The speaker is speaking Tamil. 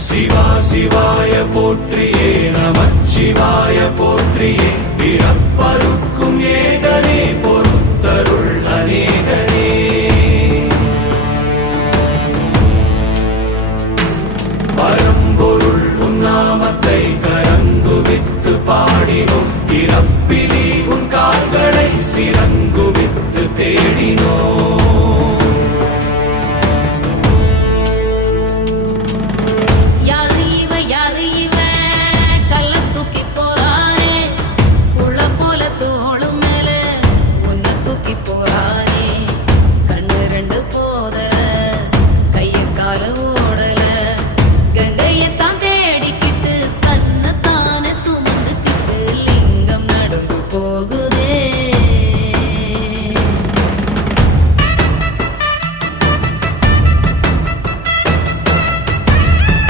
சிவா சிவாய போற்றியே நமச்சிவாய போற்றியே பிறப்பருக்கும் ஏகனே பொறுத்தருள் அநேகனே பரம்பொருள் உன்னாமத்தை